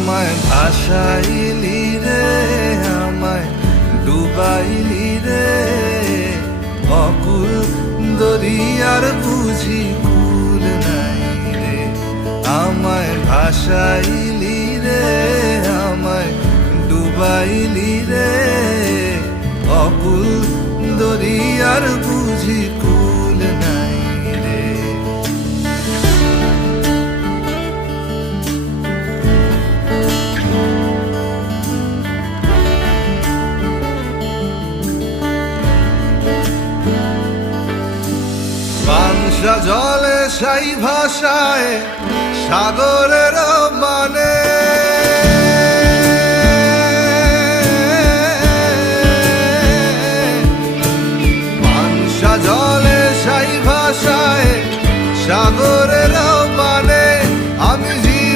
আমায় ভাসাইলি রে, আমায় ডুবাইলি রে, অকুল দরিয়ার বুঝি কুল নাই রে। আমায় ভাসাইলি রে, আমায় ডুবাইলি রে, অকুল দরিয়ার বুঝি কুল নাই রে। পাংশা জলে সাই ভাষায় সাগরের